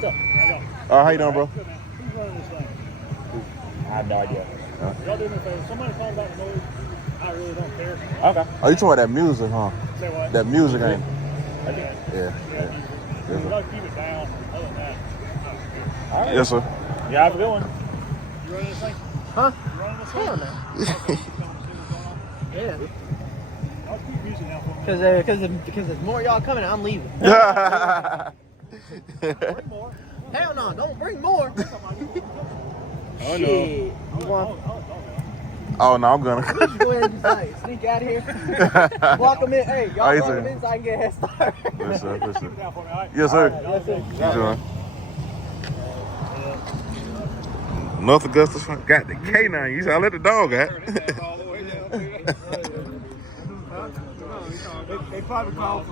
How you doing, bro? Who's running this thing? I have no idea. Y'all do me a favor. Somebody talk about the noise. I really don't care. Okay. Oh, you talking about that music, huh? Say what? That music ain't. Yeah. Yeah. We gotta keep it down. Other than that, All right. Yes, sir. Yeah, have a good one. you running this thing? Huh? You running this thing? Hell no. Yeah. I'll keep music now for me. Because there's more of y'all coming, I'm leaving. Bring more. Hell no, don't bring more. Oh, Shit. no. You want? Oh, no, I'm gonna. Let's go ahead and just like sneak out of here. Block them in. Hey, y'all block them in so I can get a head start. Yes, sir. Yes, sir. Keep it down for me, all right? Yes, sir. Yes, sir. You doing? North Augusta got the K9. You said I let the dog out. They probably call for